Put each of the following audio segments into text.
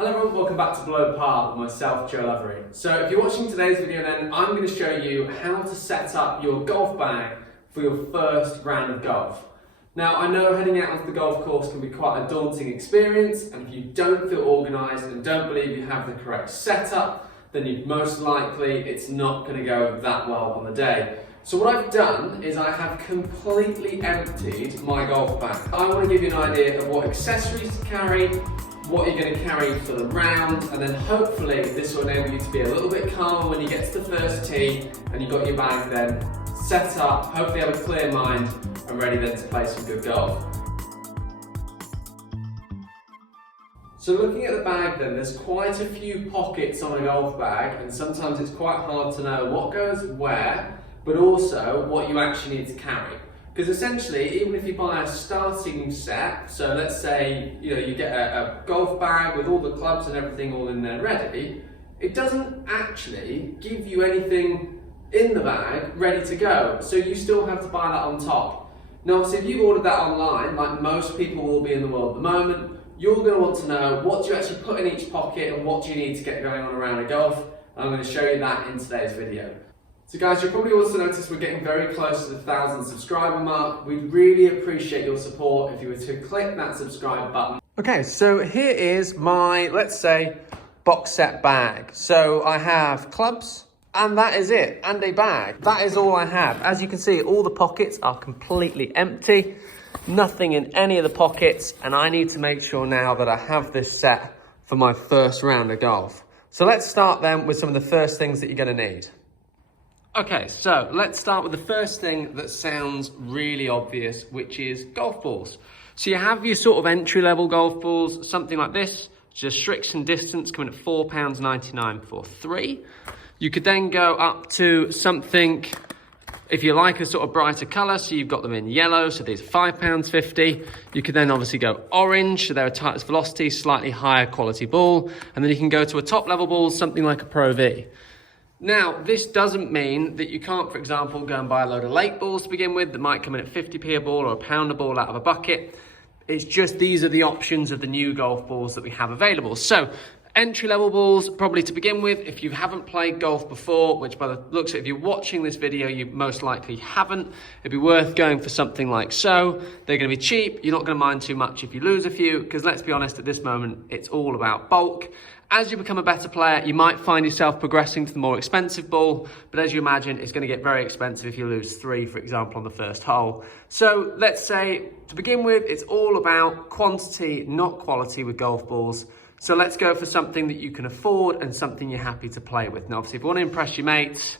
Hello everyone, welcome back to Below Par with myself, Joe Lavery. So if you're watching today's video then, I'm going to show you how to set up your golf bag for your first round of golf. Now I know heading out onto the golf course can be quite a daunting experience, and if you don't feel organised and don't believe you have the correct setup, then most likely it's not going to go that well on the day. So what I've done is I have completely emptied my golf bag. I want to give you an idea of what accessories to carry, what you're going to carry for the round, and then hopefully this will enable you to be a little bit calmer when you get to the first tee and you've got your bag then set up, hopefully have a clear mind and ready then to play some good golf. So looking at the bag then, there's quite a few pockets on a golf bag, and sometimes it's quite hard to know what goes where, but also what you actually need to carry. Because essentially, even if you buy a starting set, so let's say you get a golf bag with all the clubs and everything all in there ready, it doesn't actually give you anything in the bag ready to go. So you still have to buy that on top. Now obviously if you've ordered that online, like most people will be in the world at the moment, you're going to want to know what do you actually put in each pocket and what do you need to get going on a round of golf. And I'm going to show you that in today's video. So guys, you'll probably also notice we're getting very close to the 1,000 subscriber mark. We'd really appreciate your support if you were to click that subscribe button. Okay, so here is my, let's say, box set bag. So I have clubs, and that is it, and a bag. That is all I have. As you can see, all the pockets are completely empty. Nothing in any of the pockets, and I need to make sure now that I have this set for my first round of golf. So let's start then with some of the first things that you're gonna need. Okay, so let's start with the first thing that sounds really obvious, which is golf balls. So you have your sort of entry-level golf balls, something like this, just Strixon Distance coming at £4.99 for 3. You could then go up to something, if you like a sort of brighter colour, so you've got them in yellow, so these are £5.50. You could then obviously go orange, so they're a tightest velocity, slightly higher quality ball, and then you can go to a top-level ball, something like a Pro V. Now, this doesn't mean that you can't, for example, go and buy a load of lake balls to begin with that might come in at 50p a ball or a pound a ball out of a bucket. It's just these are the options of the new golf balls that we have available. So, entry-level balls, probably to begin with, if you haven't played golf before, which by the looks of it, if you're watching this video, you most likely haven't, it'd be worth going for something like so. They're going to be cheap. You're not going to mind too much if you lose a few, because let's be honest, at this moment, it's all about bulk. As you become a better player, you might find yourself progressing to the more expensive ball, but as you imagine, it's going to get very expensive if you lose 3, for example, on the first hole. So let's say, to begin with, it's all about quantity, not quality with golf balls. So let's go for something that you can afford and something you're happy to play with. Now, obviously, if you want to impress your mates,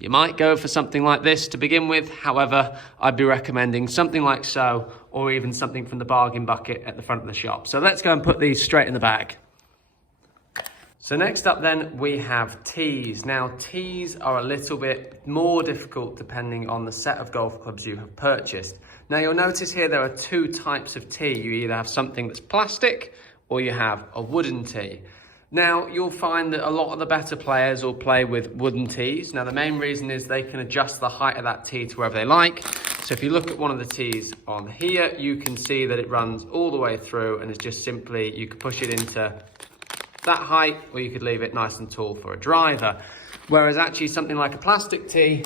you might go for something like this to begin with. However, I'd be recommending something like so, or even something from the bargain bucket at the front of the shop. So let's go and put these straight in the bag. So next up then, we have tees. Now, tees are a little bit more difficult depending on the set of golf clubs you have purchased. Now, you'll notice here there are 2 types of tee. You either have something that's plastic or you have a wooden tee. Now, you'll find that a lot of the better players will play with wooden tees. Now, the main reason is they can adjust the height of that tee to wherever they like. So if you look at one of the tees on here, you can see that it runs all the way through, and it's just simply, you can push it into that height, or you could leave it nice and tall for a driver. Whereas actually something like a plastic tee,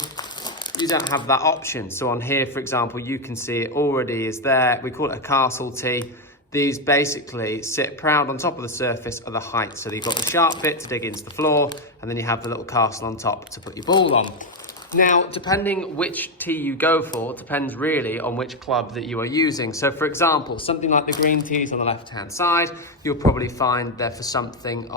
you don't have that option. So on here, for example, you can see it already is there. We call it a castle tee. These basically sit proud on top of the surface of the height. So you've got the sharp bit to dig into the floor, and then you have the little castle on top to put your ball on. Now, depending which tee you go for, depends really on which club that you are using. So for example, something like the green tees on the left-hand side, you'll probably find they're for something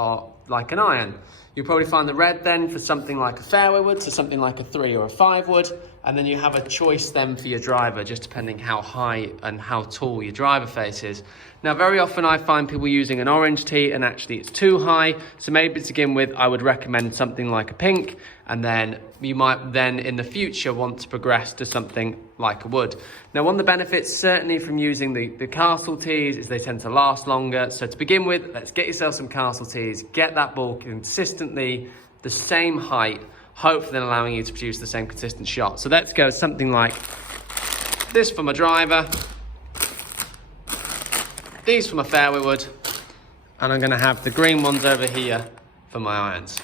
like an iron. You'll probably find the red then for something like a fairway wood, so something like a 3 or a 5 wood. And then you have a choice then for your driver, just depending how high and how tall your driver face is. Now, very often I find people using an orange tee and actually it's too high. So maybe to begin with, I would recommend something like a pink, and then you might then in the future want to progress to something like a wood. Now, one of the benefits certainly from using the castle tees is they tend to last longer. So to begin with, let's get yourself some castle tees, get that ball consistently the same height, hopefully then allowing you to produce the same consistent shot. So let's go something like this for my driver, these for my fairway wood, And I'm gonna have the green ones over here for my irons.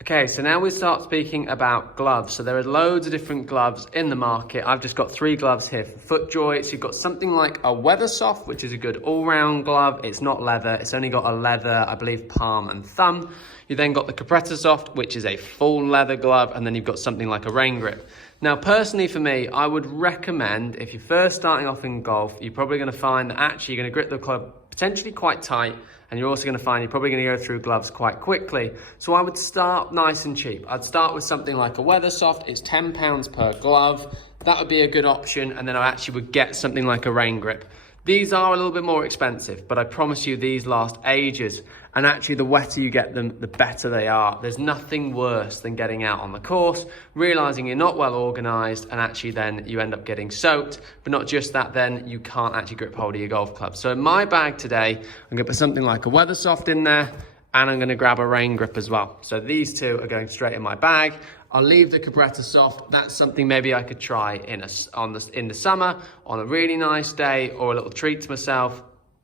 Okay, so now we start speaking about gloves. So there are loads of different gloves in the market. I've just got 3 gloves here for foot joints. You've got something like a Weathersoft, which is a good all-round glove. It's not leather, it's only got a leather, I believe, palm and thumb. You then got the Accredited, which is a full leather glove, and then you've got something like a rain grip. Now, personally for me, I would recommend, if you're first starting off in golf, you're probably gonna find that actually you're gonna grip the club potentially quite tight, and you're also going to find you're probably going to go through gloves quite quickly. So I would start nice and cheap. I'd start with something like a Weathersoft. It's £10 per glove. That would be a good option. And then I actually would get something like a rain grip. These are a little bit more expensive, but I promise you these last ages. And actually the wetter you get them, the better they are. There's nothing worse than getting out on the course, realizing you're not well organized, and actually then you end up getting soaked. But not just that, then you can't actually grip hold of your golf club. So in my bag today, I'm gonna put something like a Weathersoft in there, and I'm gonna grab a rain grip as well. So these 2 are going straight in my bag. I'll leave the Accredited. That's something maybe I could try in the summer, on a really nice day, or a little treat to myself.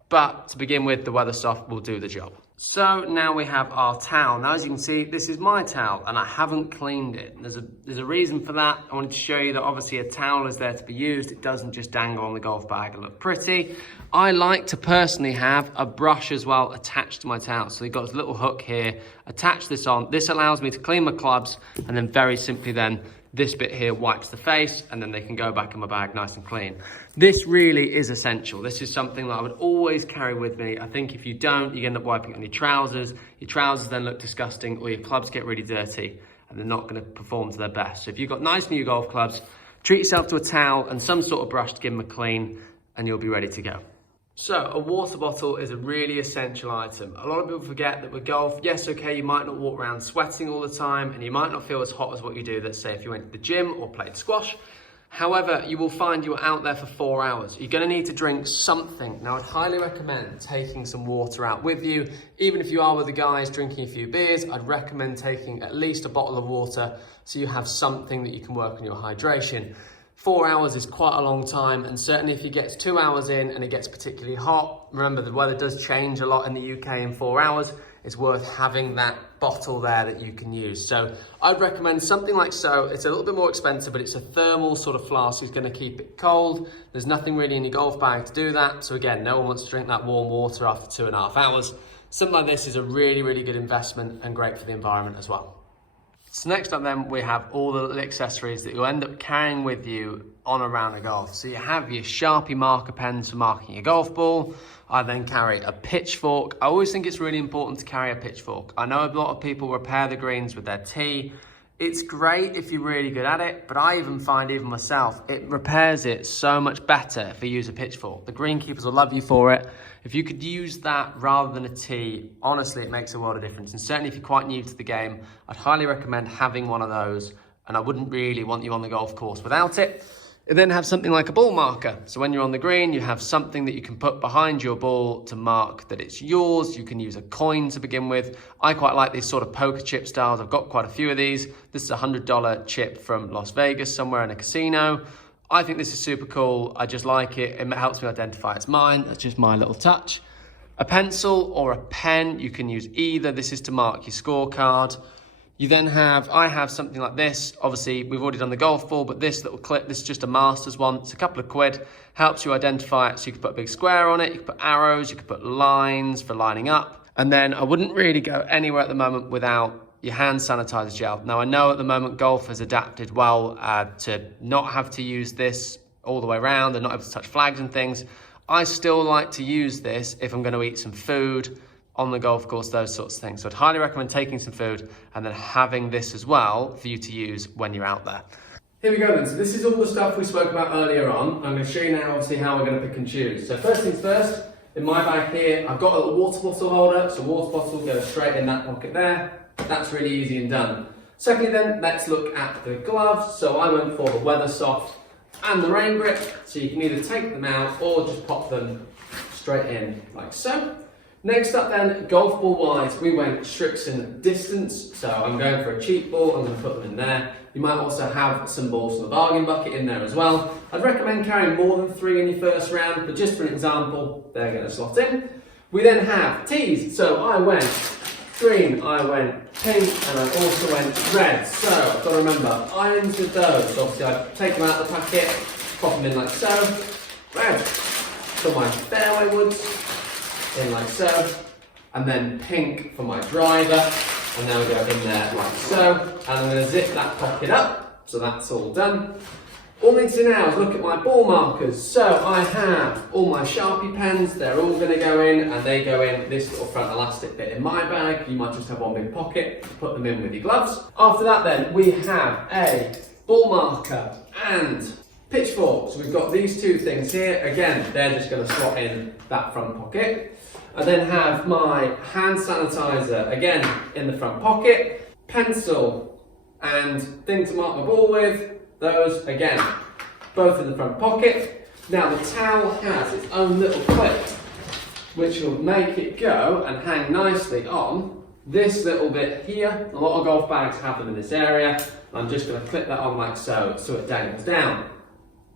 But to begin with, the Weathersoft will do the job. So now we have our towel. Now, as you can see, this is my towel and I haven't cleaned it. There's a reason for that. I wanted to show you that obviously a towel is there to be used. It doesn't just dangle on the golf bag and look pretty. I like to personally have a brush as well attached to my towel. So you've got this little hook here, attach this on. This allows me to clean my clubs, and then very simply then this bit here wipes the face, and then they can go back in my bag nice and clean. This really is essential. This is something that I would always carry with me. I think if you don't, you end up wiping it on your trousers. Your trousers then look disgusting, or your clubs get really dirty, and they're not gonna perform to their best. So if you've got nice new golf clubs, treat yourself to a towel and some sort of brush to give them a clean, and you'll be ready to go. So a water bottle is a really essential item. A lot of people forget that with golf, yes, okay, you might not walk around sweating all the time, and you might not feel as hot as what you do, let's say if you went to the gym or played squash. However, you will find you're out there for 4 hours. You're gonna need to drink something. Now, I'd highly recommend taking some water out with you. Even if you are with the guys drinking a few beers, I'd recommend taking at least a bottle of water so you have something that you can work on your hydration. 4 hours is quite a long time, and certainly if you get 2 hours in and it gets particularly hot, remember the weather does change a lot in the UK in 4 hours, it's worth having that bottle there that you can use. So I'd recommend something like so. It's a little bit more expensive, but it's a thermal sort of flask. It's gonna keep it cold. There's nothing really in your golf bag to do that. So again, no one wants to drink that warm water after 2.5 hours. Something like this is a really, really good investment and great for the environment as well. So next up then, we have all the little accessories that you'll end up carrying with you on around a golf. So you have your Sharpie marker pens for marking your golf ball. I then carry a pitchfork. I always think it's really important to carry a pitchfork. I know a lot of people repair the greens with their tee. It's great if you're really good at it, but I even find, even myself, it repairs it so much better if you use a pitchfork. The greenkeepers will love you for it. If you could use that rather than a tee, honestly, it makes a world of difference. And certainly if you're quite new to the game, I'd highly recommend having one of those, and I wouldn't really want you on the golf course without it. You then have something like a ball marker. So when you're on the green, you have something that you can put behind your ball to mark that it's yours. You can use a coin to begin with. I quite like these sort of poker chip styles. I've got quite a few of these. This is a $100 chip from Las Vegas, somewhere in a casino. I think this is super cool. I just like it. It helps me identify it's mine. That's just my little touch. A pencil or a pen, you can use either. This is to mark your scorecard. You then have, I have something like this. Obviously, we've already done the golf ball, but this little clip, this is just a master's one. It's a couple of quid, helps you identify it. So you can put a big square on it, you can put arrows, you can put lines for lining up. And then I wouldn't really go anywhere at the moment without your hand sanitizer gel. Now I know at the moment golf has adapted well to not have to use this all the way around and not able to touch flags and things. I still like to use this if I'm going to eat some food on the golf course, those sorts of things. So I'd highly recommend taking some food and then having this as well for you to use when you're out there. Here we go then. So this is all the stuff we spoke about earlier on. I'm going to show you now obviously how we're going to pick and choose. So first things first, in my bag here, I've got a little water bottle holder. So water bottle goes straight in that pocket there. That's really easy and done. Secondly then, let's look at the gloves. So I went for the Weathersoft and the rain grip. So you can either take them out or just pop them straight in like so. Next up then, golf ball wise, we went Strixon distance. So I'm going for a cheap ball, I'm going to put them in there. You might also have some balls from the bargain bucket in there as well. I'd recommend carrying more than 3 in your first round, but just for an example, they're going to slot in. We then have tees. So I went green, I went pink, and I also went red. So I've got to remember, irons with those. Obviously I take them out of the packet, pop them in like so. Red for my fairway woods, in like so. And then pink for my driver. And now we go in there like so. And I'm going to zip that pocket up. So that's all done. All I need to do now is look at my ball markers. So I have all my Sharpie pens, they're all going to go in, and they go in this little front elastic bit in my bag. You might just have one big pocket, put them in with your gloves. After that then, we have a ball marker and pitchfork. So we've got these two things here. Again, they're just going to slot in that front pocket. I then have my hand sanitizer, again, in the front pocket. Pencil and thing to mark my ball with. Those, again, both in the front pocket. Now the towel has its own little clip, which will make it go and hang nicely on this little bit here. A lot of golf bags have them in this area. I'm just going to clip that on like so, so it dangles down.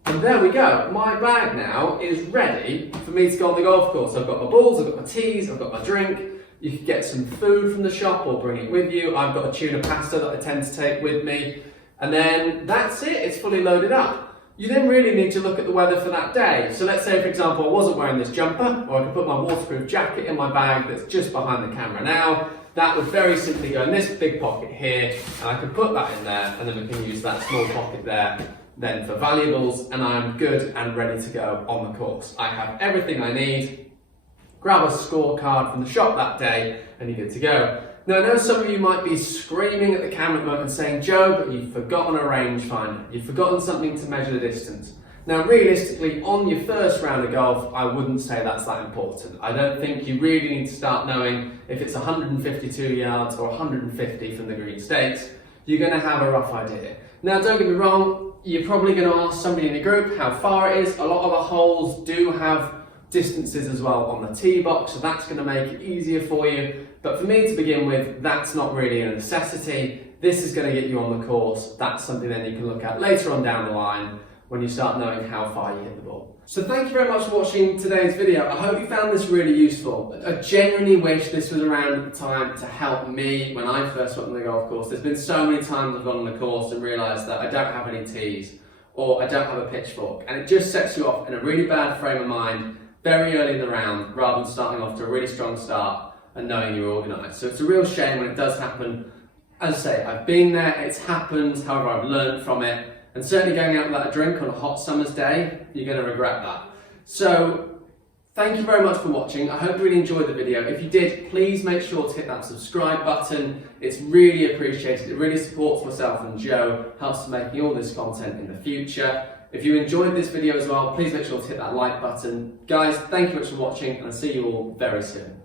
And there we go. My bag now is ready for me to go on the golf course. I've got my balls, I've got my tees, I've got my drink. You can get some food from the shop or bring it with you. I've got a tuna pasta that I tend to take with me. And then that's it, it's fully loaded up. You then really need to look at the weather for that day. So let's say, for example, I wasn't wearing this jumper, or I could put my waterproof jacket in my bag that's just behind the camera now. That would very simply go in this big pocket here, and I could put that in there, and then we can use that small pocket there then for valuables, and I'm good and ready to go on the course. I have everything I need. Grab a scorecard from the shop that day, and you're good to go. Now, I know some of you might be screaming at the camera at the moment saying, Joe, but you've forgotten a rangefinder. You've forgotten something to measure the distance. Now, realistically, on your first round of golf, I wouldn't say that's that important. I don't think you really need to start knowing if it's 152 yards or 150 from the green stakes. You're going to have a rough idea. Now, don't get me wrong, you're probably going to ask somebody in the group how far it is. A lot of the holes do have distances as well on the tee box, so that's going to make it easier for you. But for me to begin with, that's not really a necessity. This is going to get you on the course. That's something then you can look at later on down the line when you start knowing how far you hit the ball. So thank you very much for watching today's video. I hope you found this really useful. I genuinely wish this was around at the time to help me when I first went on the golf course. There's been so many times I've gone on the course and realised that I don't have any tees or I don't have a pitchfork, and it just sets you off in a really bad frame of mind very early in the round rather than starting off to a really strong start and knowing you're organised. So it's a real shame when it does happen. As I say, I've been there, it's happened, however I've learned from it, and certainly going out without a drink on a hot summer's day, you're going to regret that. So thank you very much for watching. I hope you really enjoyed the video. If you did, please make sure to hit that subscribe button. It's really appreciated. It really supports myself and Joe, helps with making all this content in the future. If you enjoyed this video as well, please make sure to hit that like button. Guys, thank you much for watching, and I'll see you all very soon.